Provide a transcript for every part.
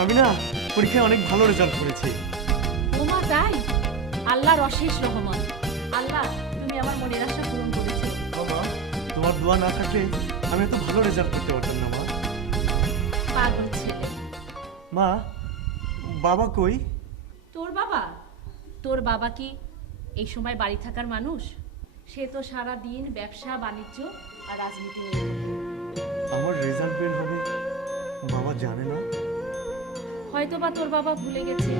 আমি না পরীক্ষায় অনেক ভালো রেজাল্ট করেছি। ওমা তাই? আল্লাহর অশেষ রহমত। আল্লাহ তুমি আমার মনের আশা পূরণ করেছো। বাবা, তোমার দোয়া না থাকলে আমি এত ভালো রেজাল্ট করতে পারতাম না মা। পাগল ছেলে। মা, বাবা কই? তোর বাবা? তোর বাবা কি এই সময় বাড়ি থাকার মানুষ? সে তো সারা দিন ব্যবসা বাণিজ্য আর রাজনীতি নিয়ে থাকে। আমার রেজাল্ট বের হবে বাবা জানে না? হয়তো বা তোর বাবা ভুলে গেছে।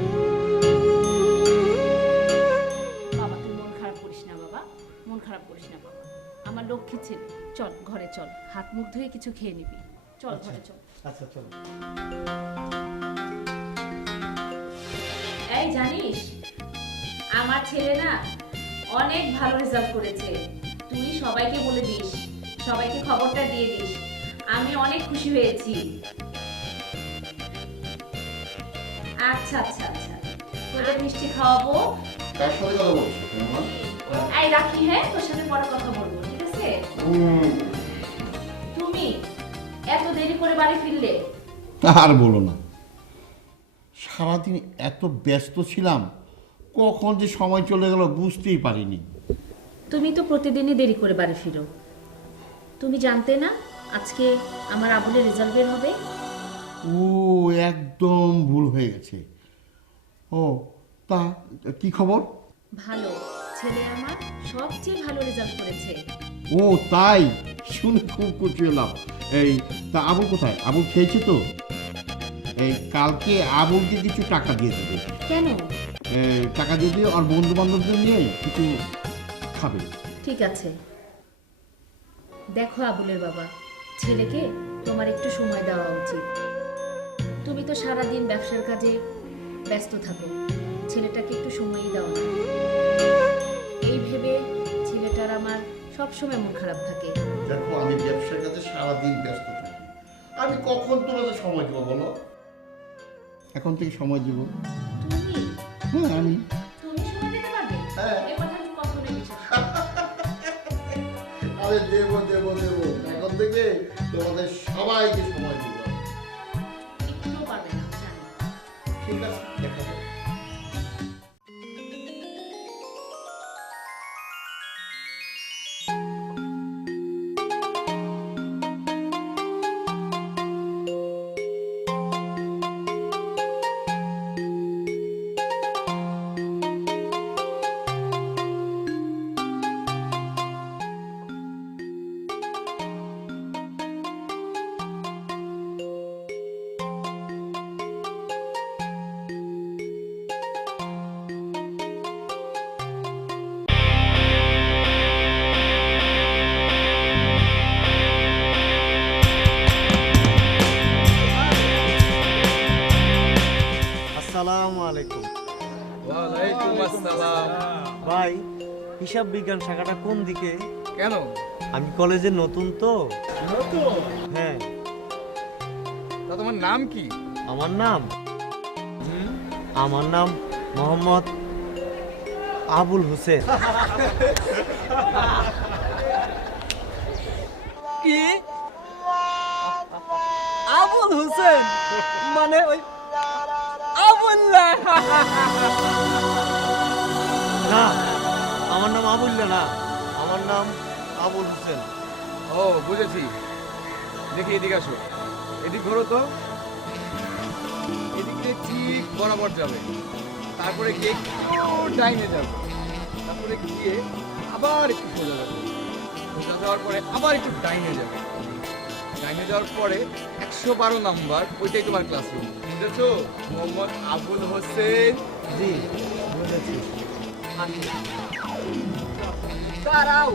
বাবা তুই মন খারাপ করিস না বাবা, মন খারাপ করিস না বাবা, আমার লক্ষ্মী ছেলে। চল ঘরে চল, হাত মুখ ধুয়ে কিছু খেয়ে নিবি। চল ঘরে চল। আচ্ছা চলো। এই জানিস আমার ছেলে না অনেক ভালো রেজাল্ট করেছে। তুই সবাইকে বলে দিস, সবাইকে খবরটা দিয়ে দিস। আমি অনেক খুশি হয়েছি। আচ্ছা আচ্ছা আচ্ছা, তোদের মিষ্টি খাওয়াবো। কার সাথে কথা বলছো তোমার? এই রাখি, হ্যাঁ তোর সাথে পরে কথা বলবো, ঠিক আছে? তুমি এত দেরি করে বাড়ি ফিরলে? আর বলো না, সারাদিন এত ব্যস্ত ছিলাম, কখন যে সময় চলে গেল বুঝতেই পারিনি। তুমি তো প্রতিদিনই দেরি করে বাড়ি ফিরো। তুমি জানতে না আজকে আমার আবুলের রেজাল্ট বের হবে? ও, একদম ভুল হয়ে গেছে। ও, তা কি খবর? ভালো, ছেলে আমার সবচেয়ে ভালো রেজাল্ট করেছে। ও তাই, শুনে খুব খুশি হলাম। এই তা আবুল কোথায়? আবুল খেয়েছে তো? এই কালকে আবুলকে কিছু টাকা দিয়ে দেবে। কেন? টাকা দিয়ে দিয়ে আর বন্ধু বান্ধবদের নিয়ে কিছু খাবে। ঠিক আছে। দেখো আবুলের বাবা, ছেলেকে তোমার একটু সময় দেওয়া উচিত। তুমি তো সারাদিন ব্যবসার কাজে ব্যস্ত থাকো, ছেলেটাকে একটু সময়ই দাও না। এই ভেবে ছেলেটার আমার সবসময় মন খারাপ থাকে। দেখো, আমি ব্যবসার কাজে সারাদিন ব্যস্ত থাকি, আমি কখন তোমাদের সময় দেবো বলো? এখন থেকে সময় দেবো। তুমি হ্যাঁ, আমি তুমি সময় দিতে পারবে? হ্যাঁ। এই কথা আমি কখনোই বিশ্বাস করি না। আরে দেবো দেবো দেবো, এখন থেকে তোমাদের সবাইকে সময় দেবো। একটুও পারবে না, আমি জানি। ঠিক আছে, দেখা যাবে। আসসালামু আলাইকুম। ওয়ালাইকুম আসসালাম। ভাই, হিসাব বিজ্ঞান শাখাটা কোন দিকে? কেন? আমি কলেজে নতুন তো। নতুন? হ্যাঁ। তা তোমার নাম কি? আমার নাম মোহাম্মদ আবুল হোসেন। কি? আবুল হোসেন? মানে ওই আবুল্লাহ? না, আমার নাম আবুল্লাহ না, আমার নাম আবুল হোসেন। ও বুঝেছি। দেখি এদিকে আসো, এদিক ঘোরো তো। এদিক দিয়ে ঠিক বরাবর যাবে, তারপরে গিয়ে একটু ডাইনে যাবে, তারপরে গিয়ে আবার একটু সোজা যাবে, সোজা যাওয়ার পরে আবার একটু ডাইনে যাবে, ডাইনে যাওয়ার পরে 112 নাম্বার, ওইটাই তোমার ক্লাসরুম। বুঝেছো? মোহাম্মদ আবুল হোসেন। জি বুঝেছি। দাঁড়াও,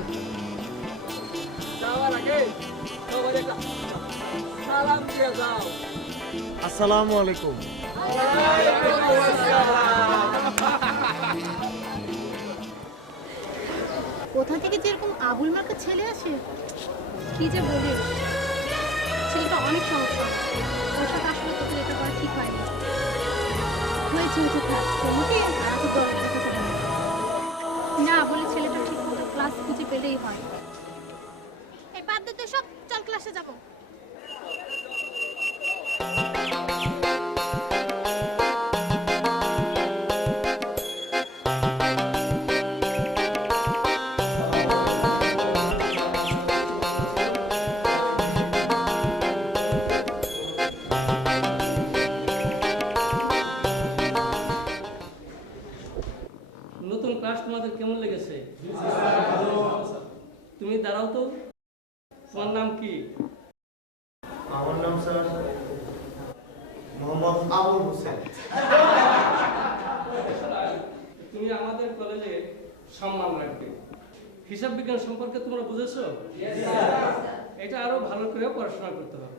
যাওয়ার আগে সবাই একটা সালাম দিয়ে যাও। আসসালামু আলাইকুম। কোথা থেকে যেরকম আবুল মার্কা ছেলে আসে, কি যে বলি, ছেলেটা অনেক সমস্যা। ওর সাথে আসলে তোকে এটা করা ঠিক হয়নি। হয়েছে উঠে থাক, তোমাকে আজ দরকার না বলে ছেলেটা ঠিক মতো ক্লাস খুঁজে পেলেই হয়। এই বাদ দে তো সব, চল ক্লাসে যাবো। আমার নাম স্যার মোহাম্মদ আবুল হোসেন। তুমি আমাদের কলেজে সম্মান রাখবে। হিসাব বিজ্ঞান সম্পর্কে তোমরা বুঝেছো? এটা আরো ভালো করে পড়াশোনা করতে হবে।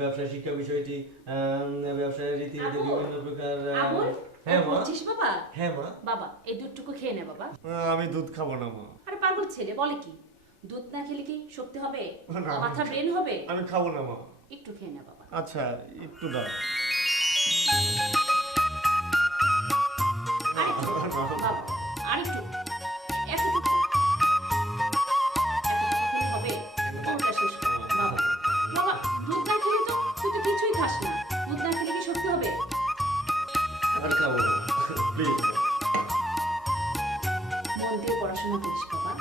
ব্যবসায় শিক্ষা বিষয়টি, ব্যবসায়ের রীতিনীতি বিভিন্ন প্রকার। আবুল, হ্যাঁ মা। বলছিস বাবা? হ্যাঁ মা। বাবা এই দুধটুকু খেয়ে নে বাবা। আমি দুধ খাবো না মা। আরে পাগল ছেলে বলে কি, দুধ না খেলে কি শক্তি হবে, না। মাথা ব্রেন হবে? আমি খাবো না মা। একটু খেয়ে নে বাবা। আচ্ছা একটু দাও। বাবা আরেকটু, এতটুকু খেলে হবে? কোনটা শেষ কর বাবা। বাবা দুধ না খেলে তো তুই তো কিছুই খাস না, দুধ না খেলে কি শক্তি হবে? আর খাবো না প্লিজ। মন দিয়ে পড়াশোনা করিস বাবা,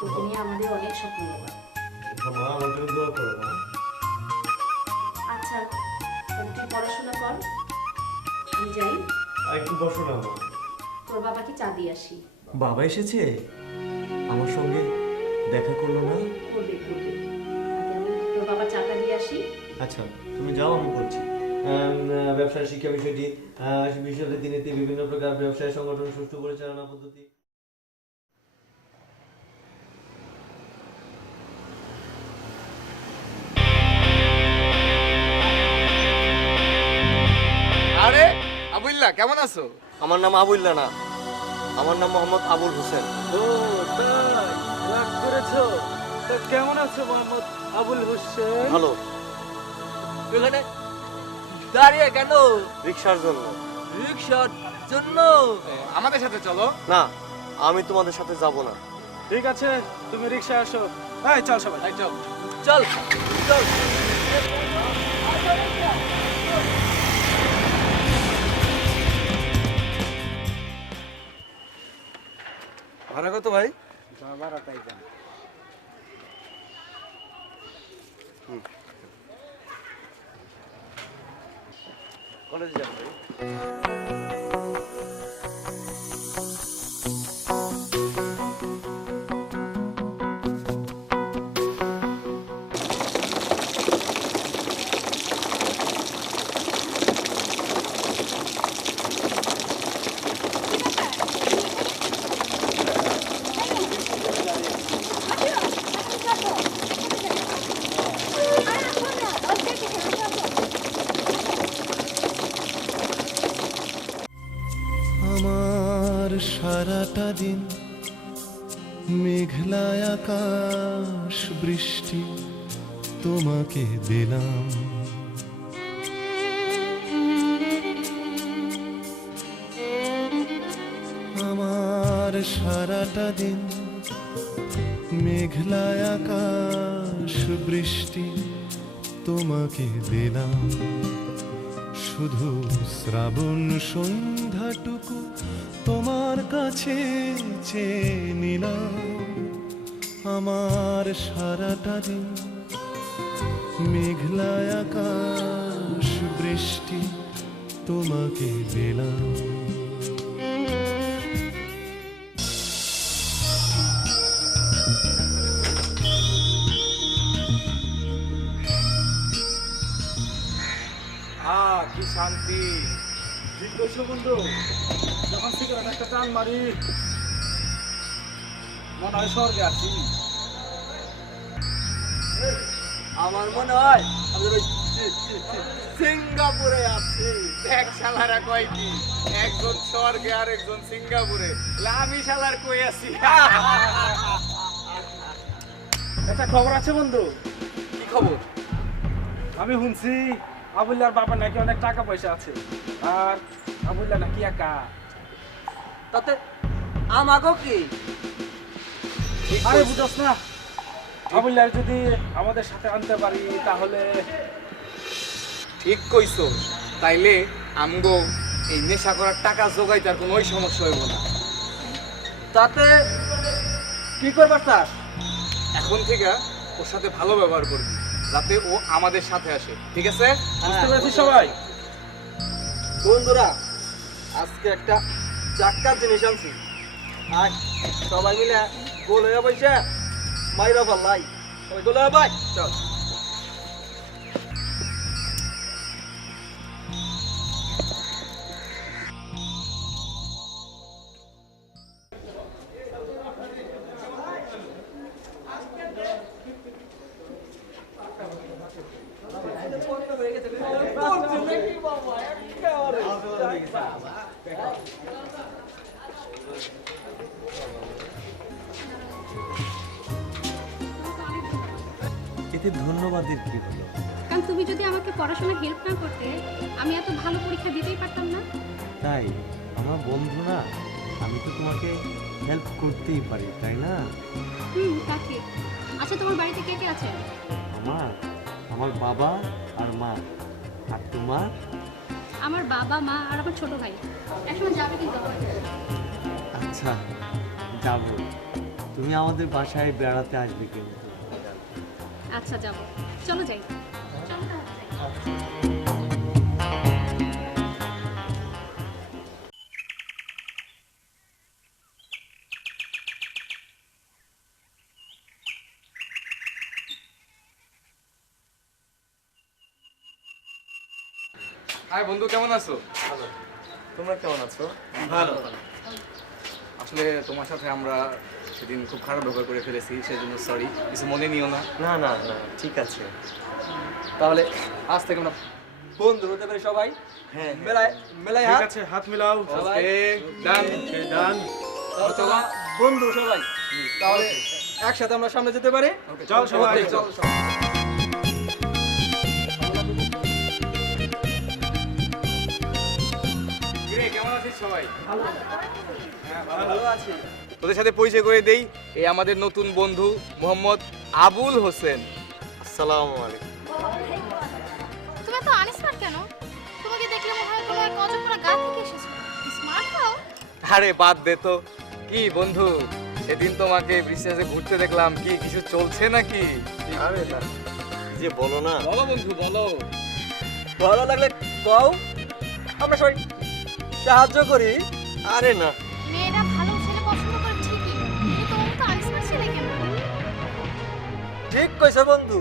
তোকে নিয়ে আমাদের অনেক স্বপ্ন বাবা। মা আমার জন্য দোয়া করো মা। আচ্ছা তাহলে তুই পড়াশোনা কর, আমি যাই। আর একটু বসো না মা। তোর বাবাকে চা দিয়ে আসি। বাবা এসেছে, আমার সঙ্গে দেখা করলো না। করবে করবে, আগে আমি তোর বাবা চাটা দিয়ে আসি। আচ্ছা তুমি যাও, আমি বলছি। ব্যবসায় শিক্ষা বিষয়টি, বিষয় রীতিনীতি বিভিন্ন প্রকার ব্যবসায় সংগঠন সুষ্ঠু পরিচালনা পদ্ধতি। আরে আবুল্লাহ, কেমন আছো? আমার নাম আবুল্লাহ না, আমার নাম মোহাম্মদ আবুল হোসেন। ও তাই, রাগ করেছো? তা কেমন আছো মোহাম্মদ আবুল হোসেন? ভালো। এখানে দাঁড়িয়ে কেন? রিক্সার জন্য। রিকশার জন্য? আমাদের সাথে চলো। না, আমি তোমাদের সাথে যাব না। ঠিক আছে, তুমি রিকশা আসো। এই চল সবাই, এই চল। চল চল। ভাড়া কত ভাই? কলেজে যাবো। আমার সারাটা দিন মেঘলা আকাশ বৃষ্টি তোমাকে দিলাম। আমার সারাটা দিন মেঘলা আকাশ বৃষ্টি তোমাকে দিলাম। শুধু শ্রাবণ সন্ধ্যাটুকু তোমার কাছে চেয়ে নিলাম। আমার সারাটা দিন মেঘলা আকাশ বৃষ্টি তোমাকে দিলাম। কি শান্তি! ঠিক কইছো বন্ধু, যখন সিগারেট একটা টান মারি মনে হয় স্বর্গে আছি। আমার মনে হয় আমি ওই সিঙ্গাপুরে আছি। দেখ শালারা কয় কি, একজন স্বর্গে আর একজন সিঙ্গাপুরে, আমি শালার কই আছি। একটা খবর আছে বন্ধু। কি খবর? আমি শুনছি আবুল্লার বাবা নাকি অনেক টাকা পয়সা আছে, আর আবুল্লা নাকি একা। তাতে আমাকেও কি? আরে বুঝছ না, আবুল্লার যদি আমাদের সাথে আনতে পারি তাহলে। ঠিক কইছো, তাইলে আমগো এই নেশা করার টাকা জোগাইতে আর কোনো সমস্যা হইব না। তাতে কি করবার চাস? এখন থেকে ওর সাথে ভালো ব্যবহার করবি, যাতে ও আমাদের সাথে আসে, ঠিক আছে? বুঝতে পেরেছি সবাই? বন্ধুরা, আজকে একটা চাক্কার জিনিস আনছি, আর সবাই মিলে গোল হয়ে বসে মাইরা পাল্লাই। সবাই দোলা ভাই চল। এতে ধন্যবাদের কি হলো? কারণ তুমি যদি আমাকে পড়াশোনায় হেল্প না করতে আমি এত ভালো পরীক্ষা দিতেই পারতাম না। তাই আমার বন্ধু না, আমি তো তোমাকে হেল্প করতেই পারি, তাই না? তা ঠিক। আচ্ছা তোমার বাড়িতে কে কে আছে? আমার বাবা আর মা। আর তোমার? আমার বাবা মা আর আমার ছোট ভাই। একসময় যাবে কিন্তু আমার। আচ্ছা যাব। তুমি আমাদের বাসায় বেড়াতে আসবে কিন্তু। আচ্ছা যাব, চলো যাই। চলো তাহলে যাই। হাই বন্ধু, কেমন আছো? তোমরা কেমন আছো? ভালো। আসলে তোমার সাথে আমরা সেদিন খুব খারাপ ব্যবহার করে ফেলেছি, সেজন্য সরি, কিছু মনে নিও না। না না না, ঠিক আছে। তাহলে আজ থেকে আমরা বন্ধু হতে পারি সবাই। হ্যাঁ মেলায় মেলায় ঠিক হাত। আছে, হাত মিলাও। সবাই। ওকে, ডান। ডান। তাহলে চলো, বন্ধু সবাই। তাহলে একসাথে আমরা সামনে যেতে পারি। চল সবাই। Okay, চল সবাই। কিরে, কেমন আছিস সবাই? হ্যাঁ, ভালো আছি। তোদের সাথে পরিচয় করে দেই, এই আমাদের নতুন বন্ধু মোহাম্মদ আবুল হোসেন। আসসালামু আলাইকুম। তুমি এত আনস্মার্ট কেন? তোমাকে দেখলে মনে হয় কোনো এক অজপরা গা থেকে এসেছো। স্মার্ট হও। আরে বাদ দে তো। কি বন্ধু, সেদিন তোমাকে বৃষ্টিতে ঘুরতে দেখলাম, কি কিছু চলছে নাকি? আরে না, যে বলো না। বলো বন্ধু, বলো। ভালো লাগলে কও, আমরা সবাই সাহায্য করি। আরে না, মেয়েরা ভালো ছেলে পছন্দ করে ঠিকই, কিন্তু তুমি তো আনস্মার্ট ছেলে কেন? ঠিক কইছো বন্ধু।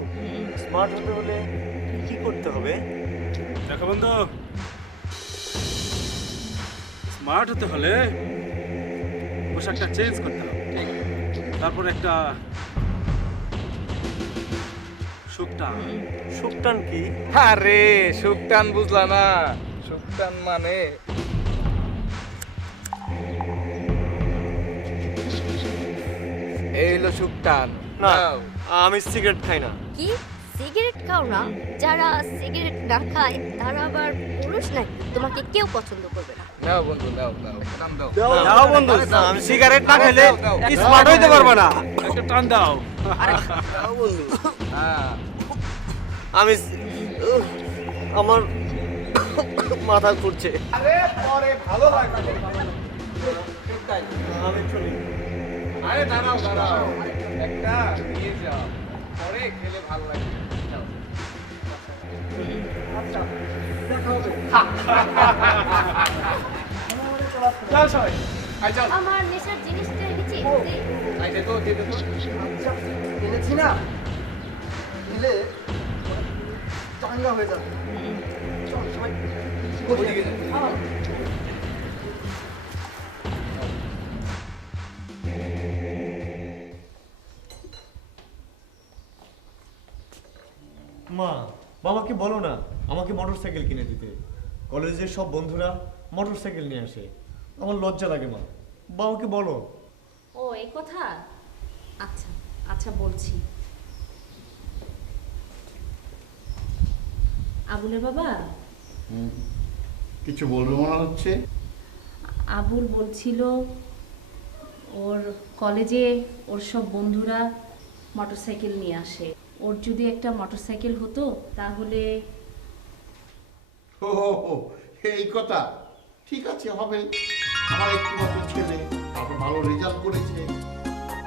স্মার্ট হতে হলে কি করতে হবে? দেখো বন্ধু, স্মার্ট হতে হলে পোশাকটা চেঞ্জ করতে হবে, তারপর একটা সুকটান কি? আরে সুকটান বুঝলা না? সুকটান মানে এই হলো সুকটান। না, নাও। আমি সিগারেট খাই না। কি সিগারেট খাও না? যারা সিগারেট না খায় তারা আবার পুরুষ নাকি? তোমাকে কেউ পছন্দ করবে না। নাও বন্ধু, নাও নাও, টান দাও। দাও বন্ধু, আমি সিগারেট না খেলে দাও, দাও, স্মার্ট হইতে পারবে না। একটা টান দাও। দাও বন্ধু। হ্যাঁ, আমি আমার মাথা ঘুরছে। আরে পরে ভালো লাগবে। আমি চলি। আরে দাঁড়াও দাঁড়াও, একটা নিয়ে যাও, পরে খেলে ভালো লাগবে। যাও। আচ্ছা, দেখা হবে। চল সবাই, আয় চল। আমার নেশার জিনিসটা রেখেছি। আয় দে তো, দে তো। এনেছি না, দিলে চাঙ্গা হয়ে যাবে। চল সবাই। ওদিকে যাও। মা, বাবাকে বলো না আমাকে মোটরসাইকেল কিনে দিতে। কলেজের সব বন্ধুরা মোটরসাইকেল নিয়ে আসে, আমার লজ্জা লাগে মা, বাবাকে বলো। ও এই কথা? আচ্ছা আচ্ছা বলছি। আবুলের বাবা, কিছু বলবে মনে হচ্ছে। আবুল বলছিল ওর কলেজে ওর সব বন্ধুরা মোটরসাইকেল নিয়ে আসে, ওর যদি একটা মোটরসাইকেল হতো তাহলে। ও এই কথা, ঠিক আছে, হবে। আমার একটু মাত্র ছেলে, তারপর ভালো রেজাল্ট করেছে,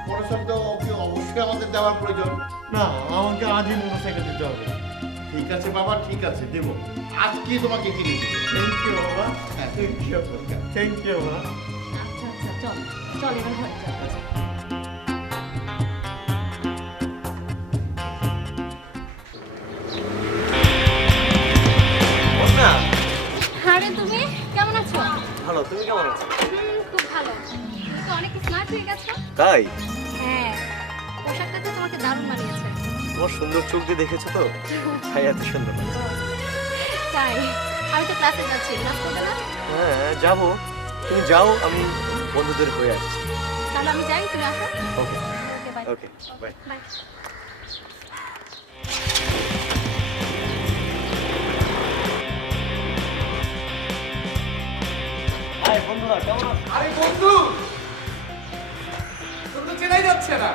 পড়াশোনা তো ওকে অবশ্যই আমাদের দেওয়ার প্রয়োজন। না, আমাকে আজই মোটরসাইকেল দিতে হবে। ঠিক আছে বাবা, ঠিক আছে, দেবো। আজকে তোমাকে কিনে দেবো। থ্যাংক ইউ বাবা, থ্যাংক ইউ, থ্যাংক ইউ মা। আচ্ছা আচ্ছা চল চল এবার ঘরে চল। হয়ে গেছো। তাই? হ্যাঁ, পোশাকটা তো তোমাকে দারুণ মানিয়েছে। তোমার সুন্দর চোখ দিয়ে দেখেছো তো, তাই এত সুন্দর লাগছে। তাই, আমি তো ক্লাসে যাচ্ছি, ক্লাস করবে না? হ্যাঁ যাবো, তুমি যাও, আমি বন্ধুদের হয়ে আসছি। তাহলে আমি যাই, তুমি আসো। Okay okay, bye. Okay bye. Bye. Hi বন্ধুরা, কেমন আছো? আরে বন্ধু, তোর তো চেনাই যাচ্ছে না।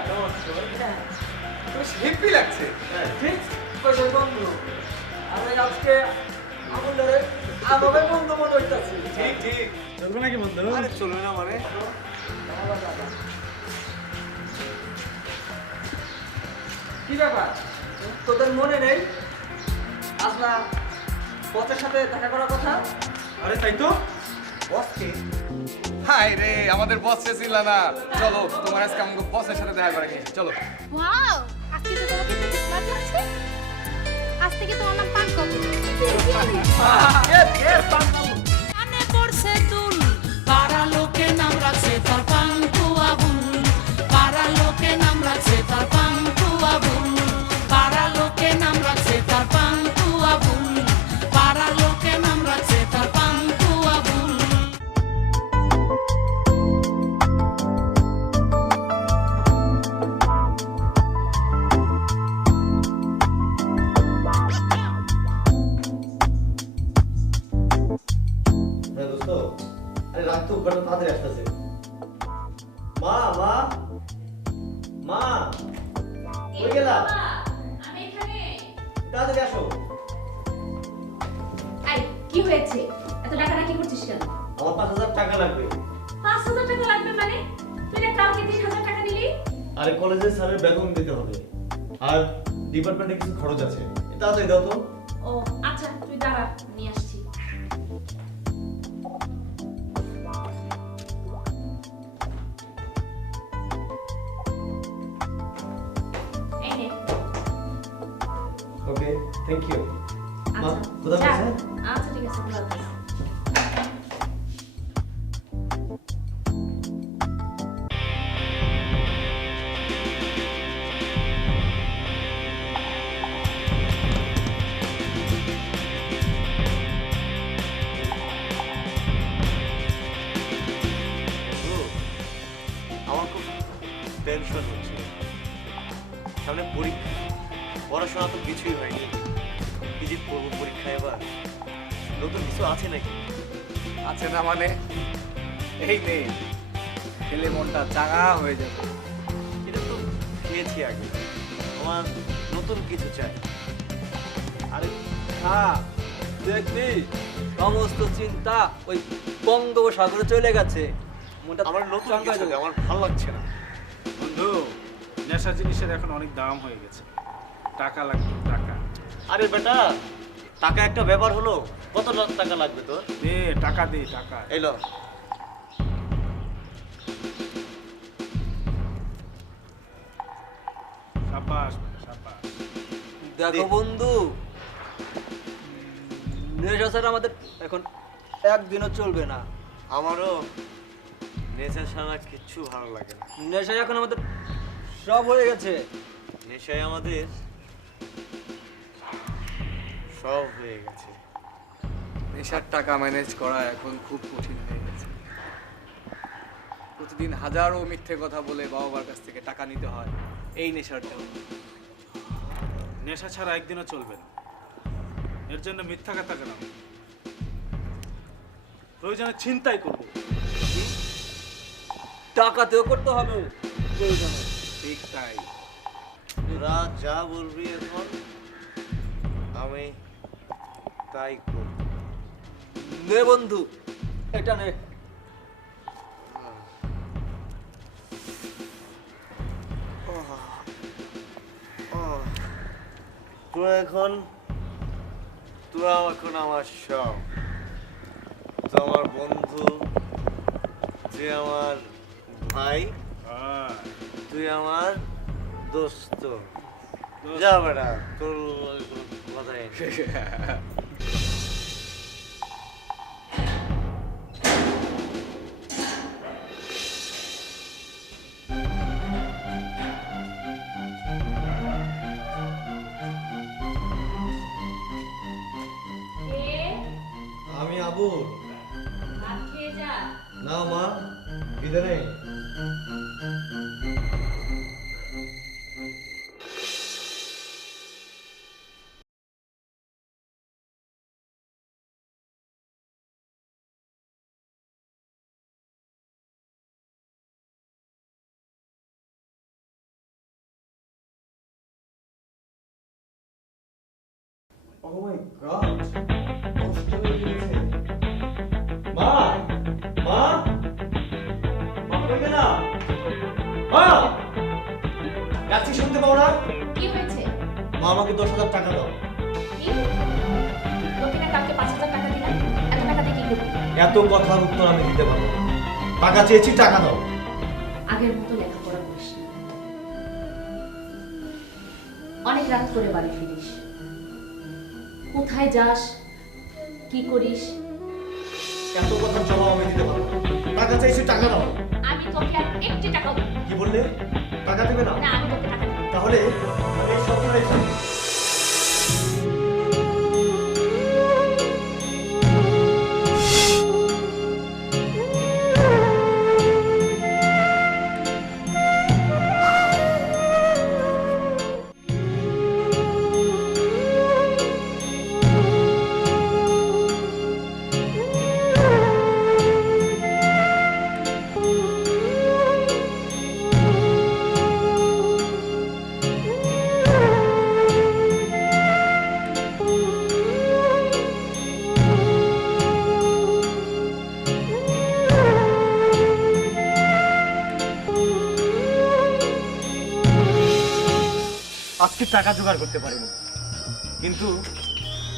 বেশ হেপি লাগছে। ঠিক কইছো বন্ধু, আমি আজকে আমুলের আভাবে বন্ধু মনে হইতাছি। ঠিক ঠিক। চলবে নাকি বন্ধু? আরে চলবে না মানে? কি ব্যাপার, তোদের মনে নেই আজ না বসের সাথে দেখা করার কথা? আরে তাই তো, বসকে হাই রে, আমাদের বস ছিল না। চলো, তোমার আজকে আমাকে বসের সাথে দেখা করে নিয়ে চলো। ওয়াও, আজকে তো তোমাকে ক্রিসমাস যাচ্ছে। আজ থেকে তোমার নাম পানকবু। কানে পড়ছে দুল, পাড়া লোকে নাম রাখছে তার পাঙ্কু আবুল। পাড়া লোকে নাম রাখছে তার পাঙ্কু আবুল। পাড়া লোকে নাম রাখছে তার পাঙ্কু আবুল। পাড়া লোকে নাম রাখছে তার পাঙ্কু আবুল। হ্যাঁ দোস্ত, আরে রাত তো উঠবে না, তাড়াতাড়ি আসতেছে। মা মা মা, কই গেলা? আমি এখানে। তাড়াতাড়ি আসো। আই, কি হয়েছে? এত টাকা কি করছিস কেন? আমার 5,000 টাকা লাগবে। 5,000 টাকা লাগবে মানে? তুই না কালকে 3,000 টাকা নিলি? আরে কলেজের স্যারের বেতন দিতে হবে, আর ডিপার্টমেন্টে কিছু খরচ আছে। তাড়াতাড়ি দাও তো। ও আচ্ছা, তুই দাঁড়া, নিয়ে আসছি। এই নে। ওকে, থ্যাংক ইউ। মা, আচ্ছা, কোথায় যা। গেছে? আচ্ছা ঠিক আছে, ভালো থাকিস। আমার খুব টেনশন হচ্ছে, সামনে পরীক্ষা, পড়াশোনা তো কিছুই হয়নি, কি যে করবো পরীক্ষা এবার, নতুন কিছু আছে নাকি? আছে না মানে? এই নে, খেলে মনটা চাঙা হয়ে যাবে। এটা তো খেয়েছি আগে, আমার নতুন কিছু চাই। আরে হ্যাঁ, দেখবি সমস্ত চিন্তা ওই বঙ্গোপসাগরে চলে গেছে। মনটা আমার নতুন চাঙ্গা কিছু হয়ে চাই, যাবে। আমার ভালো লাগছে না। বন্ধু, নেশা জিনিসের এখন অনেক দাম হয়ে গেছে, টাকা লাগবে টাকা। আরে বেটা, টাকা একটা ব্যাপার হলো, কত টাকা লাগবে তোর? দে টাকা, দে টাকা। এলো সাবাস সাবাস। দেখো বন্ধু, নেশা ছাড়া আমাদের এখন একদিনও চলবে না। আমারও নেশা ছাড়া কিচ্ছু ভালো লাগে না। নেশা এখন আমাদের সব হয়ে গেছে। নেশায় আমাদের সব হয়ে গেছে। নেশার টাকা ম্যানেজ করা এখন খুব কঠিন হয়ে গেছে। প্রতিদিন হাজারো মিথ্যে কথা বলে বাবা মার কাছ থেকে টাকা নিতে হয় এই নেশার জন্য। নেশা ছাড়া একদিনও চলবে না, এর জন্য মিথ্যা কথা কেন? প্রয়োজনে চিন্তাই করবো। টাকাতেও করতে হবে প্রয়োজনে। ঠিক তাই। তোরা যা বলবি এখন আমি তাই করব। নে বন্ধু, এটা নে। তোরা এখন আমার সব, তুই আমার বন্ধু, তুই আমার ভাই, তুই আমার দোস্ত। যা বেটা, তোর কোনো কথাই নেই। খাবো না মা, খিদে নেই। Oh my God! কষ্ট হয়ে গেছে। মা! মা! মা কই গেলা? মা! ডাকছি শুনতে পাও না? কি হয়েছে? মা আমাকে 10,000 টাকা দাও। কি? তোকে না কালকে 5,000 টাকা দিলাম, এত টাকা দিয়ে কি করবি? এত কথার উত্তর আমি দিতে পারবো না। টাকা চেয়েছি, টাকা দাও। আগের মতো লেখাপড়া করিস না। অনেক রাত করে বাড়ি ফিরিস। কোথায় যাস, কি করিস? এত কথার জবাব আমি দিতে পারবো না। টাকা চাইছি, টাকা দাও। আমি তোকে আর একটি টাকাও দেব না। কি বললে? টাকা দেবে না? না, আমি তোকে টাকা দেব না। তাহলে এই সপ্তাহে আজকে টাকা জোগাড় করতে পারিনি, কিন্তু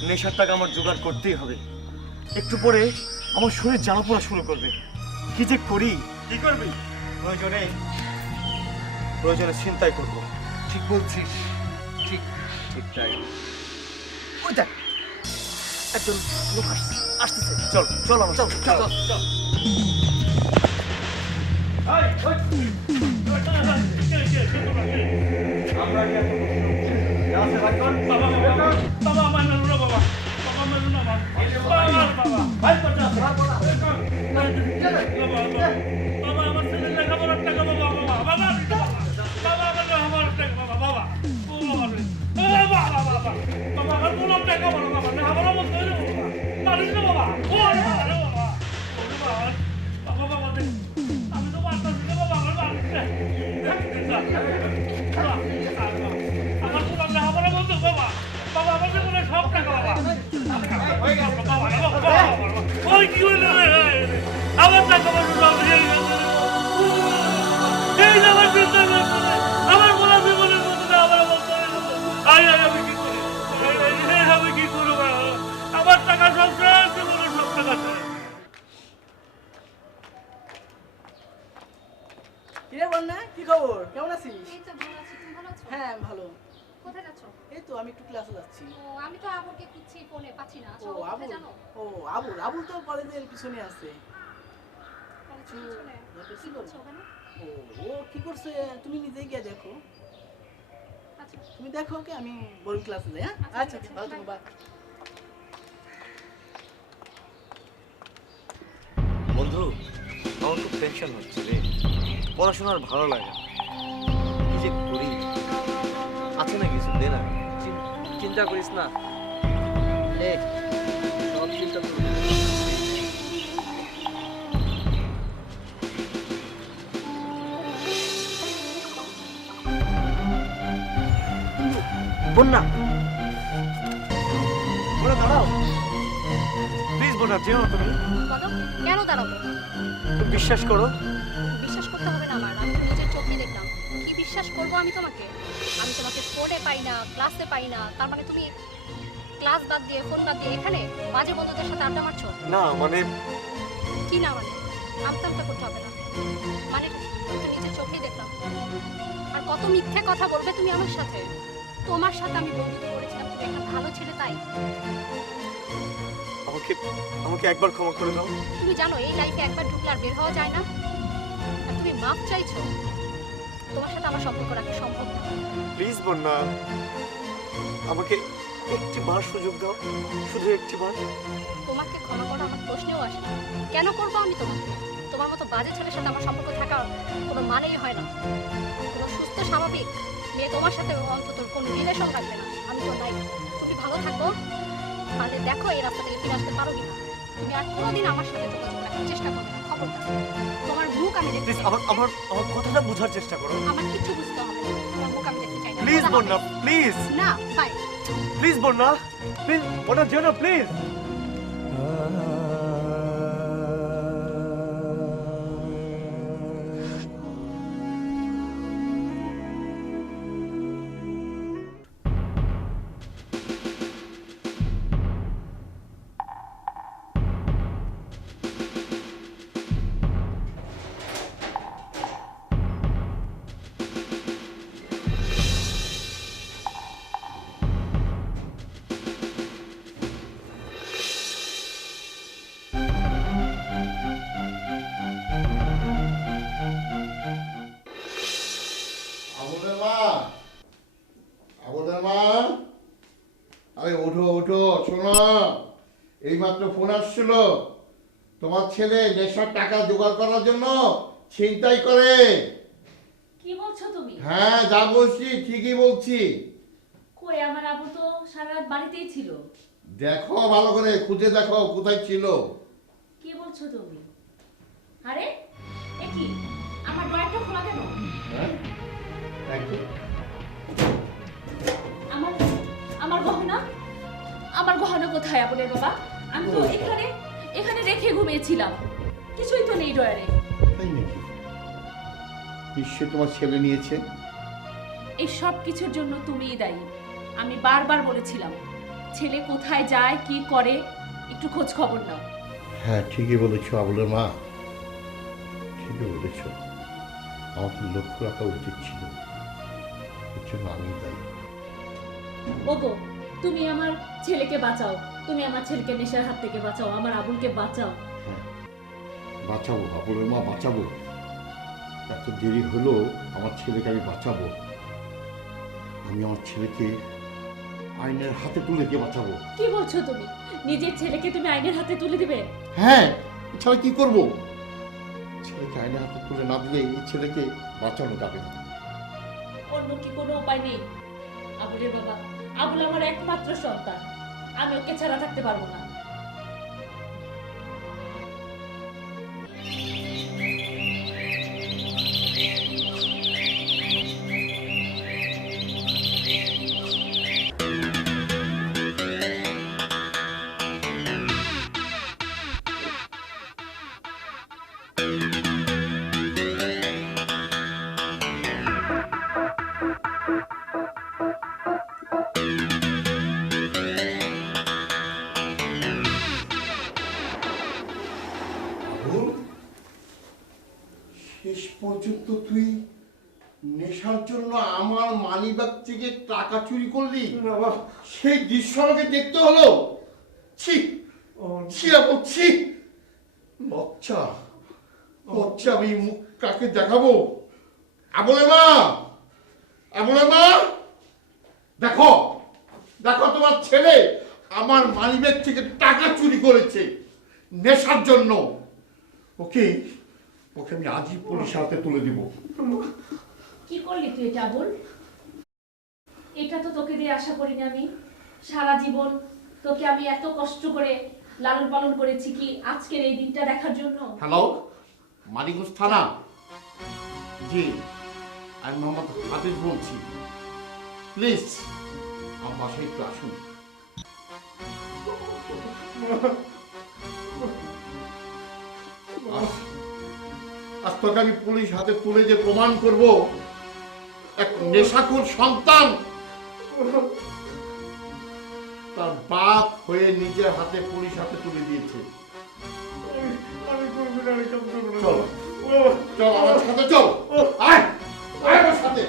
নেশার টাকা আমার জোগাড় করতেই হবে। একটু পরে আমার শরীর জ্বালা পোড়া শুরু করবে। কি যে করি? কি করবি? প্রয়োজনে চিন্তাই করবো। ঠিক বলছিস, ঠিক ঠিক তাই। ওই দেখ, একজন লোক আসতেছে। চল চল আমার চল চল চল। আমরা কি এত আছে ভাই কোন? বাবা আমার মেলু না বাবা, বাবা মেলু না বাবা, ভাই কোন আছে? বাবা আমার ছেলে লেখাপড়ার টাকা বাবা, বাবা বাবা বাবা আমার টাকা বাবা, বাবা ও বাবা রে, বাবা বাবা বাবা আমার কোনো টাকা বাবা, বাবা লেখাপড়া বন্ধ হয়ে যাবে বাবা, মানুষ না বাবা, ও বাবা রে বাবা, বাবা বাবা বাবা আমি তো বাড়তাছি না বাবা, আমার বাড়ি আমার কোনো লেখাপড়া বন্ধ বাবা, বাবা আমার জীবনে সব টাকা বাবা, ওই কি হইল রে, আমার টাকা পয়সা সব এই আমার চিন্তা করছে, আমার কোনো জীবনের মধ্যে আমার বলতে আই আমি কি করি, আমি কি করবো, আমার টাকা সব শেষ, জীবনের সব টাকা শেষ। কিরে বন্যা, কি খবর? কেমন আছিস? এই তো ভালো আছি, তুমি ভালো আছো? হ্যাঁ ভালো। কোথায় যাচ্ছ? এই তো আমি একটু ক্লাসে যাচ্ছি। ও আমি তো আবুকে খুঁজছি ফোনে পাচ্ছি না। আচ্ছা ও ও কোথায় আবুল, জানো? ও আবুল, আবুল তো কলেজের পিছনে আছে। কলেজের পিছনে? দরকার কি ছিল? করছো ওখানে? ও ও কি করছে তুমি নিজেই গিয়ে দেখো। আচ্ছা তুমি দেখো ওকে, আমি বড় ক্লাসে যাই। হ্যাঁ আচ্ছা, আচ্ছা ঠিক আছে, ভালো bye. থেকো, বাই। বন্ধু, আমার খুব টেনশন হচ্ছে রে। পড়াশোনা আর ভালো লাগে না। কি যে করি? আছে না কিছু, দে না। চিন্তা করিস না, নে সব চিন্তা করবি। বন্যা বলে দাঁড়াও প্লিজ, বোনা যেও না তুমি। বলো কেন দাঁড়াবো? তুমি বিশ্বাস করো। বিশ্বাস করতে হবে না আমার, আমি তো নিজের চোখে দেখলাম। কি বিশ্বাস করবো আমি তোমাকে? আমি তোমাকে ফোনে পাই না, ক্লাসে পাই না, তার মানে তুমি ক্লাস বাদ দিয়ে ফোন বাদ দিয়ে এখানে বাজে বন্ধুদের সাথে আড্ডা মারছো? না মানে কি না মানে? আমতামতা করতে হবে না, মানে আমি তো নিজের চোখেই দেখলাম। আর কত মিথ্যে কথা বলবে তুমি আমার সাথে? তোমার সাথে আমি বন্ধুত্ব করেছিলাম, তুমি একটা ভালো ছেলে তাই। আমাকে আমাকে একবার ক্ষমা করে দাও। তুমি জানো এই লাইফে একবার ঢুকলে আর বের হওয়া যায় না। আর তুমি মাপ চাইছো? তোমার সাথে আমার সম্পর্ক রাখা সম্ভব না। প্লিজ বন্যা, আমাকে একটি বার সুযোগ দাও, শুধু একটি বার। তোমাকে ক্ষমা করা আমার প্রশ্নেও আসে না। কেন করবো আমি তোমাকে? তোমার মতো বাজে ছেলের সাথে আমার সম্পর্ক থাকার কোনো মানেই হয় না। কোনো সুস্থ স্বাভাবিক মেয়ে তোমার সাথে অন্তত কোনো রিলেশন রাখবে না। আমি তো নাই। তুমি ভালো থাকো, তাহলে দেখো এই রাস্তা থেকে ফিরে আসতে পারো কিনা। তুমি আর কোনোদিন আমার সাথে যোগাযোগ রাখার চেষ্টা করবে না, খবরদার। তোমার মুখ আমি দেখতে প্লিজ চাই না। আমার কথাটা বোঝার চেষ্টা করো। আমার কিচ্ছু বুঝতে হবে না, তোমার মুখ আমি দেখতে চাই না। প্লিজ খোদা বন্যা, হাফেজ। প্লিজ না, বাই। প্লিজ বন্যা, প্লিজ বন্যা, যেও না প্লিজ। আবুলের মা, আবুলের মা, আরে ওঠো ওঠো, শোনো, এইমাত্র ফোন আসছিল। তোমার ছেলে নেশার টাকা জোগাড় করার জন্য ছিনতাই করে। কি বলছো তুমি? হ্যাঁ, যা বলছি ঠিকই বলছি। কই, আমার আবু তো সারা রাত বাড়িতেই ছিল। দেখো ভালো করে, খুঁজে দেখো কোথায় ছিল। কি বলছো তুমি? আরে এ কি, আমার ড্রয়ারটা খোলা কেন? হ্যাঁ, একদম। আমার আমার গহনা, আমার গহনা কোথায় আপনার বাবা? আমি তো এখানে এখানে রেখে ঘুমিয়েছিলাম, কিছুই তো নেই ড্রয়ারে। তাই নাকি? নিশ্চয় তোমার ছেলে নিয়েছে। এই সব কিছুর জন্য তুমিই দায়ী। আমি বারবার বলেছিলাম ছেলে কোথায় যায় কি করে একটু খোঁজ খবর নাও। হ্যাঁ, ঠিকই বলেছো আবুলের মা, ঠিকই বলেছো। আমাদের লক্ষ্য রাখা উচিত ছিল, এর জন্য আমি দায়ী। ওগো, তুমি আমার ছেলেকে বাঁচাও, তুমি আমার ছেলেকে নেশার হাত থেকে বাঁচাও, আমার আবুলকে বাঁচাও। বাঁচাবো আবুলের মা, বাঁচাবো। এত দেরি হলো, আমার ছেলেকে আমি বাঁচাবো। আমি আমার ছেলেকে আইনের হাতে তুলে দিয়ে বাঁচাবো। কি বলছো তুমি? নিজের ছেলেকে তুমি আইনের হাতে তুলে দিবে? হ্যাঁ, এছাড়া কি করব? ছেলেকে আইনের হাতে তুলে না দিলে এই ছেলেকে বাঁচানো যাবে না। অন্য কি কোনো উপায় নেই? আবুলের বাবা, আবুল আমার একমাত্র সন্তান, আমি ওকে ছাড়া থাকতে পারবো না। শেষ পর্যন্ত তুই নেশার জন্য আমার মানিব্যাগ থেকে টাকা চুরি করলি? সেই দৃশ্য আমাকে দেখতে হলো। ছি ছি আপু, ছি, লজ্জা লজ্জা। আমি মুখ কাকে দেখাবো? আবুলের মা, আবুলের মা, দেখো দেখো, তোমার ছেলে আমার মানিব্যাগ থেকে টাকা চুরি করেছে নেশার জন্য। ওকে ওকে আমি আজই পুলিশের হাতে তুলে দিব। কি করলি তুই এটা আবুল? এটা তো তোকে দিয়ে আশা করিনি আমি। সারা জীবন তোকে আমি এত কষ্ট করে লালন পালন করেছি কি আজকের এই দিনটা দেখার জন্য? হ্যালো, মানিকগঞ্জ থানা। জি, আমি মোহাম্মদ হাফিজ বলছি। প্লিজ আমার বাসায় একটু আসুন। আজ তোকে আমি পুলিশ হাতে তুলে যে প্রমাণ করব এক নেশাখোর সন্তান তার বাপ হয়ে নিজের হাতে পুলিশ হাতে তুলে দিয়েছে। চল চল আমার সাথে, চল, আয় আয় আমার সাথে।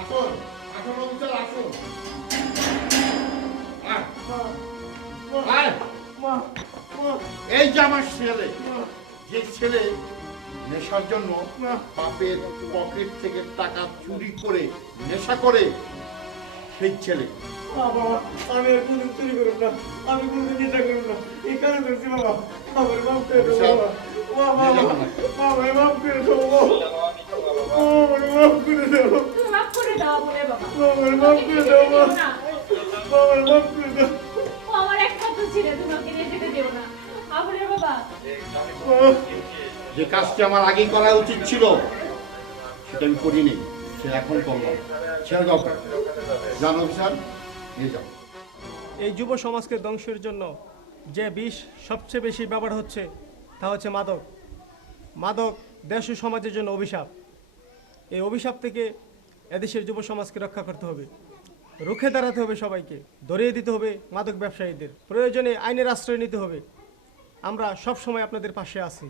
আসুন আসুন অফিসার, আসুন। এই যে আমার ছেলে, যে ছেলে নেশা নেশার জন্য বাপের পকেট থেকে টাকা চুরি করে নেশা করে সেই ছেলে। বাবা আমি আর কোনো চুরি করব না, আমি কোনো নেশা করব না, এই কারণে ধরছি বাবা, আমার মাফ করে দাও বাবা, বাবা বাবা মাফ করে দাও বাবা, আমার মাফ করে দাও, মাফ করে দাও বলে বাবা, আমার মাফ করে দাও বাবা, আমার মাফ করে দাও। ও আমার একমাত্র ছেলে, তোমাকে নিয়ে যেতে দেব না আবুলের বাবা। যে কাজটা আমার আগেই করা উচিত ছিল সেটা আমি করিনি, সে এখন করলাম। ছেড়ে দাও, জানো অফিসার, নিয়ে যাও। এই যুব সমাজকে ধ্বংসের জন্য যে বিষ সবচেয়ে বেশি ব্যবহার হচ্ছে তা হচ্ছে মাদক। মাদক দেশ ও সমাজের জন্য অভিশাপ। এই অভিশাপ থেকে এদেশের যুব সমাজকে রক্ষা করতে হবে, রুখে দাঁড়াতে হবে, সবাইকে ধরিয়ে দিতে হবে মাদক ব্যবসায়ীদের, প্রয়োজনে আইনের আশ্রয় নিতে হবে। আমরা সব সময় আপনাদের পাশে আছি।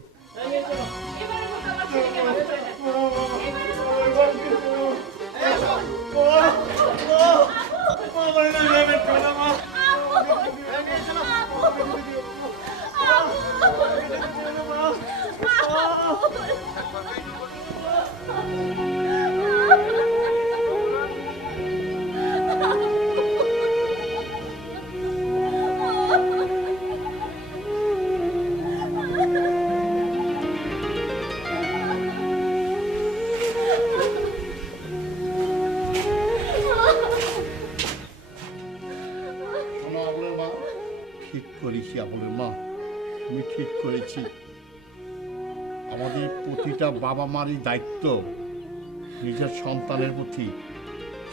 শোনো আবুলের মা, ঠিক করেছি আবুলের মা, তুমি ঠিক করেছি। আমাদের প্রতিটা বাবা মারই দায়িত্ব নিজের সন্তানের প্রতি।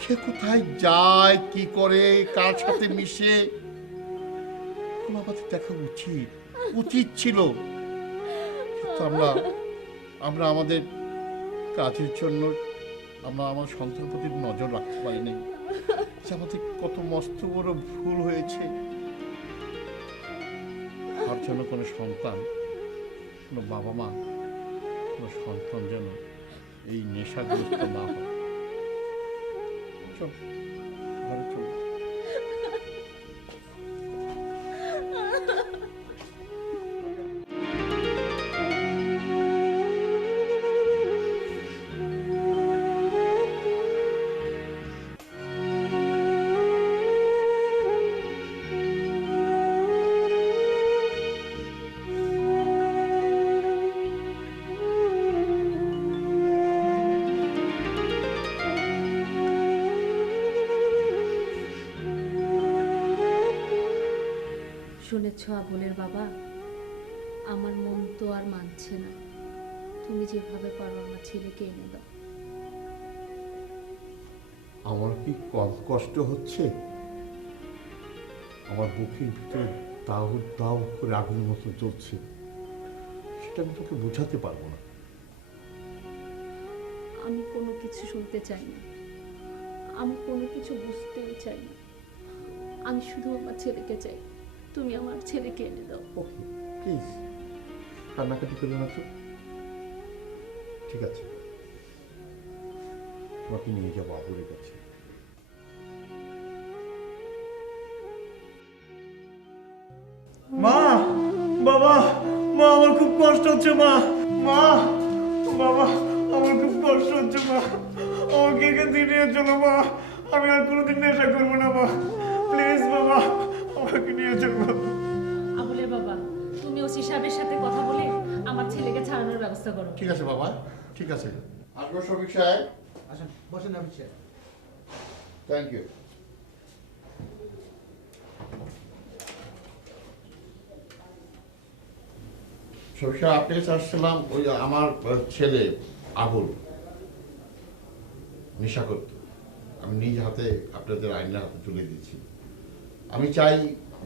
সে কোথায় যায়, কি করে, কার সাথে মিশে, আমাদের দেখা উচিত উচিত ছিল। কিন্তু আমরা আমাদের কাজের জন্য আমরা আমার সন্তানের প্রতি নজর রাখতে পারিনি। যে আমাদের কত মস্ত বড় ভুল হয়েছে। আর যেন কোনো সন্তান, কোনো বাবা মা, কোনো সন্তান যেন এই নেশাগ্রস্ত না হয়। চল ঘরে চল। শুনেছ আবুলের বাবা, আমার মন তো আর মানছে না, তুমি যেভাবে পারো আমার ছেলেকে এনে দাও। আমার কি কম কষ্ট হচ্ছে? আমার বুকের ভিতরে দাউ দাউ করে আগুনের মতো জ্বলছে, সেটা আমি তোকে বোঝাতে পারবো না। আমি কোনো কিছু শুনতে চাই না, আমি কোনো কিছু বুঝতেও চাই না, আমি শুধু আমার ছেলেকে চাই, তুমি আমার ছেলেকে এনে দাও। ওকে প্লিজ, কান্নাকাটি করো না তো। ঠিক আছে, তোমাকে নিয়ে যাবো আবুলের কাছে। মা, বাবা, মা আমার খুব কষ্ট হচ্ছে, মা, মা, বাবা আমার খুব কষ্ট হচ্ছে, মা আমাকে এখান থেকে নিয়ে চলো মা, আমি আর কোনোদিন নেশা করবো না মা, প্লিজ বাবা আমাকে নিয়ে চলো। আবুলের বাবা, তুমি ওসি সাহেবের সাথে কথা বলে আমার ছেলেকে ছাড়ানোর ব্যবস্থা করো। ঠিক আছে বাবা, ঠিক আছে। আসবো শফিক সাহেব। আসেন, বসেন অফিস সাহেব। Thank you. শফিক সাহেব, আপনার কাছে আসছিলাম, ওই আমার ছেলে আবুল নেশা করত, আমি নিজ হাতে আপনাদের আইনের হাতে তুলে দিচ্ছি। আমি চাই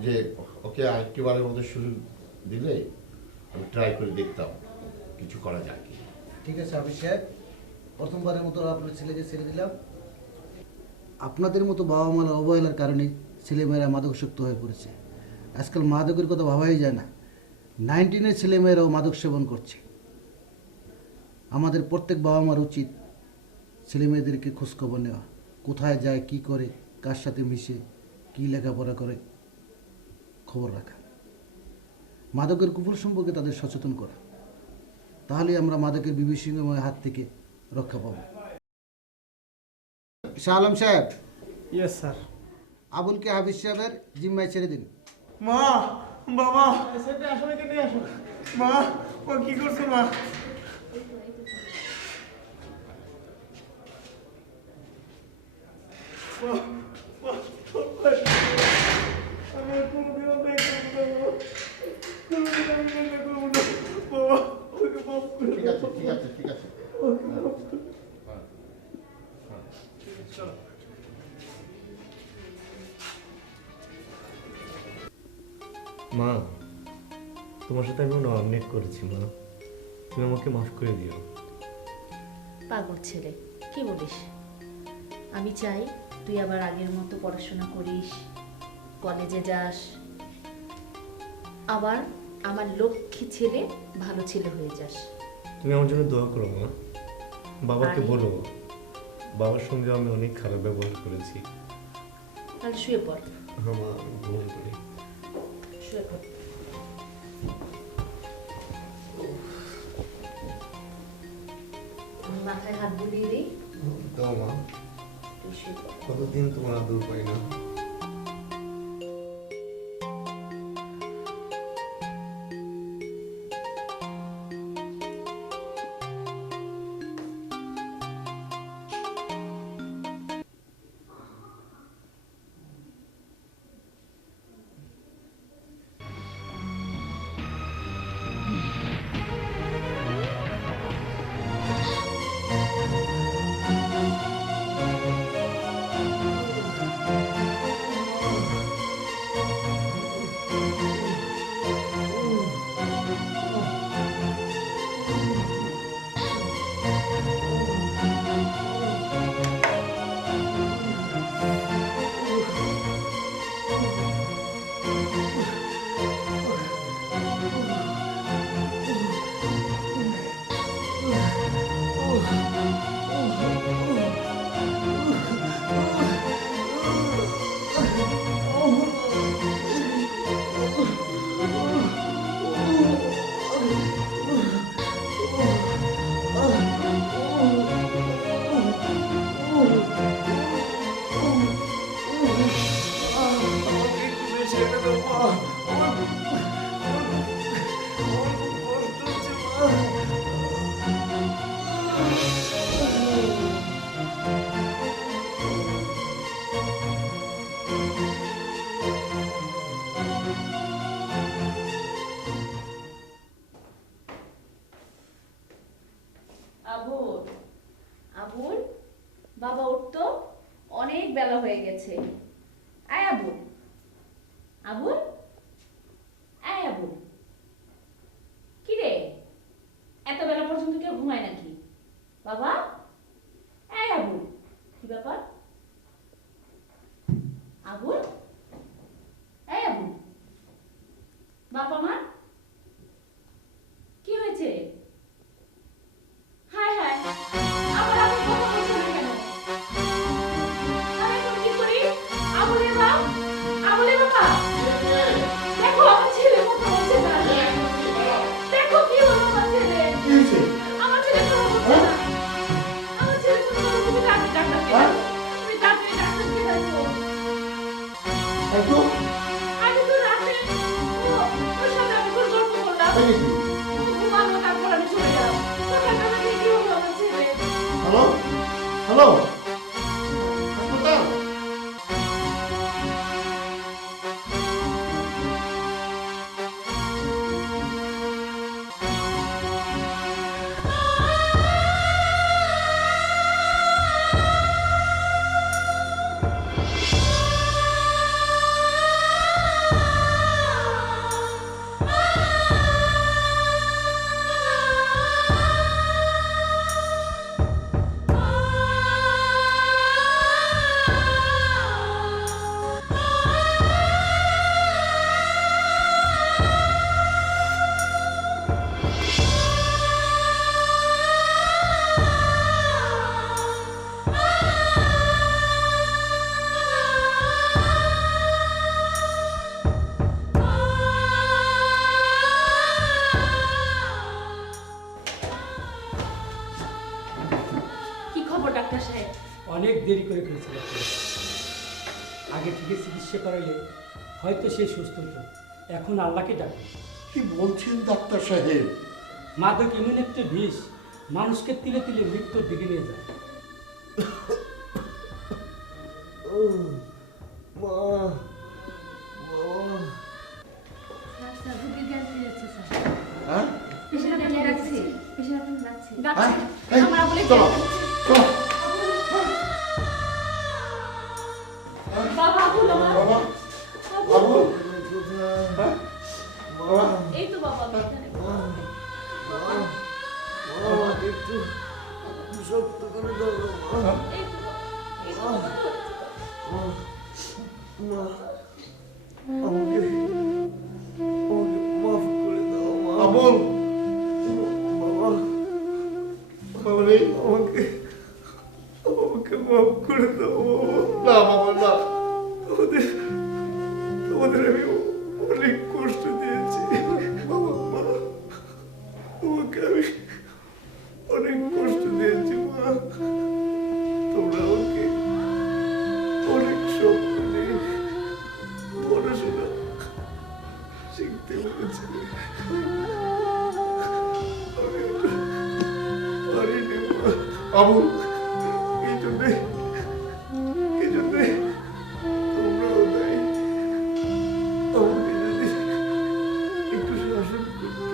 যে ওকে আরেকটিবারের মধ্যে সুযোগ দিলে আমি ট্রাই করে দেখতাম কিছু করা যায় কি। ঠিক আছে অফিস সাহেব, প্রথমবারের মতো আপনার ছেলেকে ছেড়ে দিলাম। আপনাদের মতো বাবা মার অবহেলার কারণে ছেলেমেয়েরা মাদকাসক্ত হয়ে পড়েছে। আজকাল মাদকের কথা ভাবাই যায় না, 19-এর ছেলেমেয়েরাও মাদক সেবন করছে। আমাদের প্রত্যেক বাবা মার উচিত ছেলেমেয়েদেরকে খোঁজখবর নেওয়া, কোথায় যায়, কি করে, কার সাথে মিশে, কি লেখাপড়া করে, খবর রাখা, মাদকের কুফল সম্পর্কে তাদের সচেতন করা। তাহলেই আমরা মাদকের বিভীষিকাময় হাত থেকে রক্ষা পাবো। শাহ আলম সাহেব, ইয়েস স্যার। আবুলকে হাফিজ সাহেবের জিম্মায় ছেড়ে দিন। মা, বাবা, আসামিকে নিয়ে আসো। মা, ও কি করছো মা? আমি কোনোদিনও দেখতে পাবো, কোনোদিন আমি দেখতে পাবো না। বাবা, ওকে মাফ করে ঠিক আছে, ঠিক আছে, ঠিক আছে। মা, তোমার সাথে আমি অন্যায় করেছি মা, তুমি আমাকে মাফ করে দিও। পাগল ছেলে, কি বলিস? আমি চাই তুই আবার আগের মতো পড়াশোনা করিস, কলেজে যাস, আবার আমার লক্ষ্মী ছেলে, ভালো ছেলে হয়ে যাস। তুমি আমার জন্য দোয়া করো মা। বাবাকে আরে। বলো বাবার সঙ্গে আমি অনেক খারাপ ব্যবহার করেছি। তাহলে শুয়ে পড়, হ্যাঁ মা, আমি গ্রহণ করি। শুয়ে পড়। আমি মাথায় হাত বুলিয়ে দিই, দাও মা, তুই শুয়ে পড়। কতদিন তোমার আদর পাই না। আবুল, আবুল, বাবা উঠতো, অনেক বেলা হয়ে গেছে। আয় আবুল, আবুল, আয় আবুল। কি রে, এত বেলা পর্যন্ত কেউ ঘুমায় নাকি? বাবা, আয় আবুল, কি ব্যাপার? আবুল, আয় আবুল, বাবা মা কি হয়েছে? হায় হায়, আবার আপনি কথা বলছেন না কেন? আমি এখন কি করি? আবুলের বাপ, আবুলের বাবা, দেখো আমার ছেলে কথা বলছে না। দেখো কি হলো আমার ছেলে। আমার ছেলে কথা বলছে না। আমার ছেলে কথা বলছে, তুমি ডাক্তারকে ডাকো। তুমি তাড়াতাড়ি ডাক্তারকে ডাকো। আমি তো রাতে ওর সাথে আমি খুব গল্প করলাম। ও ঘুমানো, তারপর আমি চলে গেলাম। সকালবেলা দিয়ে কি হলো আমার ছেলে? হ্যালো, হ্যালো, হাসপাতাল। Ah ডাক্তার সাহেব? অনেক দেরি করে ফেলছে ডাক্তার। আগে থেকে চিকিৎসা করাইলে হয়তো সে সুস্থ হতো। এখন আল্লাহকে ডাকে। কি বলছেন ডাক্তার সাহেব? মাদক এমন একটা বিষ, মানুষকে তিলে তিলে মৃত্যুর দিকে নিয়ে যায়। হ্যাঁ? ডাক্তার, এই, আমরা বলে চলো, চলো। বাবা আবুল আমার বাবা, বাবু, হ্যাঁ? বাবা, এই তো বাবা এখানে। আমাকে একটু শক্ত করে দাও বাবা। এই তো, এই তো বাবা। মা, আমাকে মাফ করে দাও মা। আবুল, বাবা, বাবা রে, আমাকে মাফ করে দাও বাবা। না বাবা না। তোমাদের আমি অনেক কষ্ট দিয়েছি বাবা। মা, তোমাকে আমি অনেক কষ্ট দিয়েছি মা। তোমরা আমাকে অনেক স্বপ্ন নিয়ে পড়াশোনা শিখতে বলেছিলে। আমি ওটা পারিনি মা। আবুল, এই জন্যে তোমরাও তাই আমাকে যদি একটু শাসন করতে,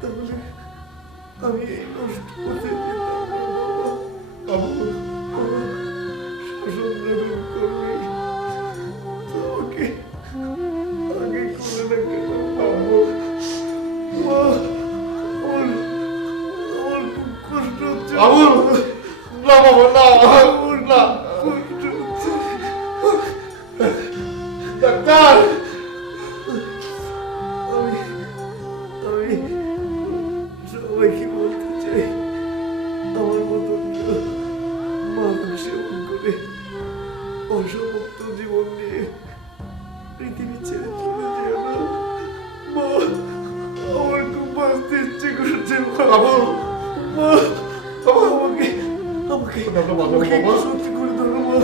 তাহলে আমি এই নষ্ট পথে যেতাম না বাবা। আবুল, বাবা, শাসন যখন করবে তোমাকে আগে করে না কেন বাবু? মা, আমার খুব কষ্ট হচ্ছে আবুল, না বাবা না, আমার না। কষ্ট হচ্ছে। ডাক্তার, আমি সবাইকে বলতে চাই, আমার মতন কেউ মাদক সেবন করে অসমাপ্ত জীবন নিয়ে পৃথিবী ছেড়ে চলে যেও না। মা, আমার খুব বাঁচতে ইচ্ছে করছে মা। আবুল, মা, আমাকে আমাকে আমাকে একটু সত্যি করে ধরো মা।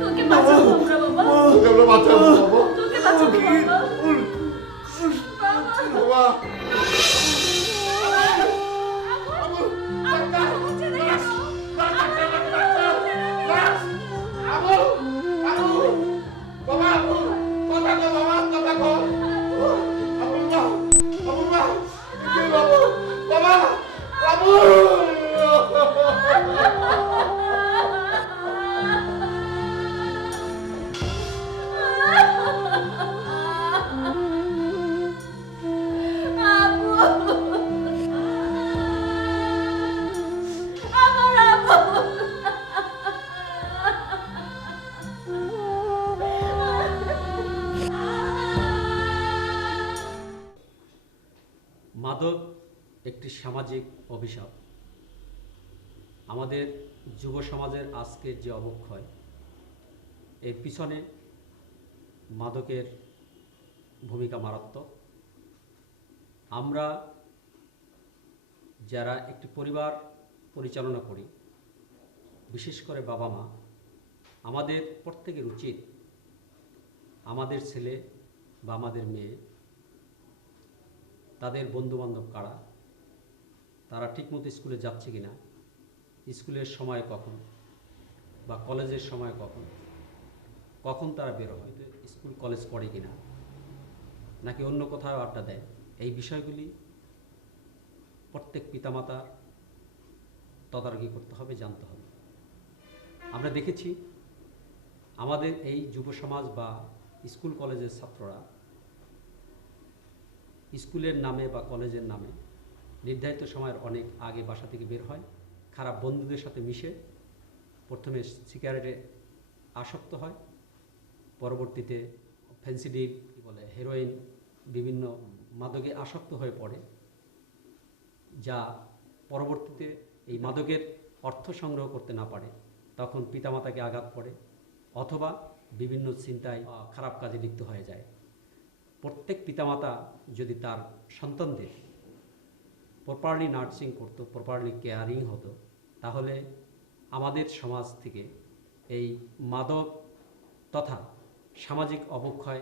তোকে বাঁচাবো আমরা বাবা। মা, তোকে আমরা বাঁচাবো বাবা। তোকে বাঁচাবো বাবা। বাবা, মাদক একটি সামাজিক অভিশাপ। আমাদের যুব সমাজের আজকের যে অবক্ষয়, এর পিছনে মাদকের ভূমিকা মারাত্মক। আমরা যারা একটি পরিবার পরিচালনা করি, বিশেষ করে বাবা মা, আমাদের প্রত্যেকের উচিত আমাদের ছেলে বা আমাদের মেয়ে, তাদের বন্ধুবান্ধব কারা, তারা ঠিকমতো স্কুলে যাচ্ছে কিনা, স্কুলের সময় কখন বা কলেজের সময় কখন তারা বের হয়, স্কুল কলেজ পড়ে কিনা, নাকি অন্য কোথাও আড্ডা দেয়, এই বিষয়গুলি প্রত্যেক পিতামাতার তদারকি করতে হবে, জানতে হবে। আমরা দেখেছি আমাদের এই যুব সমাজ বা স্কুল কলেজের ছাত্ররা স্কুলের নামে বা কলেজের নামে নির্ধারিত সময়ের অনেক আগে বাসা থেকে বের হয়, খারাপ বন্ধুদের সাথে মিশে প্রথমে সিগারেটে আসক্ত হয়, পরবর্তীতে ফেন্সিডিল হেরোইন বিভিন্ন মাদকে আসক্ত হয়ে পড়ে, যা পরবর্তীতে এই মাদকের অর্থ সংগ্রহ করতে না পারে তখন পিতামাতাকে আঘাত পড়ে অথবা বিভিন্ন চিন্তায় খারাপ কাজে লিপ্ত হয়ে যায়। প্রত্যেক পিতামাতা যদি তার সন্তানদের প্রপারলি নার্সিং করতো, প্রপারলি কেয়ারিং হতো, তাহলে আমাদের সমাজ থেকে এই মাদক তথা সামাজিক অবক্ষয়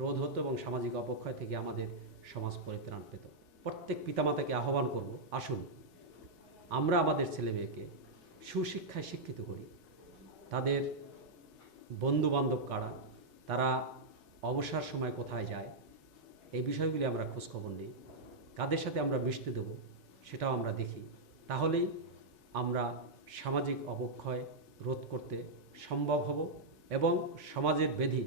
রোধ হতো এবং সামাজিক অবক্ষয় থেকে আমাদের সমাজ পরিত্রাণ পেত। প্রত্যেক পিতামাতাকে আহ্বান করব, আসুন আমরা আমাদের ছেলেমেয়েকে সুশিক্ষায় শিক্ষিত করি। তাদের বন্ধুবান্ধব কারা, তারা অবসর সময় কোথায় যায়, এই বিষয়গুলি আমরা খোঁজখবর নিই। কাদের সাথে আমরা মিশতে দেব সেটাও আমরা দেখি। তাহলেই আমরা সামাজিক অবক্ষয় রোধ করতে সম্ভব হব এবং সমাজের ব্যাধি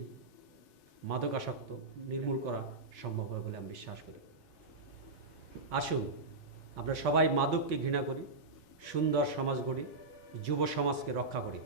মাদকাসক্ত নির্মূল করা সম্ভব হবে বলে আমি বিশ্বাস করি। আসুন আমরা সবাই মাদককে ঘৃণা করি, সুন্দর সমাজ গড়ি, যুব সমাজকে রক্ষা করি।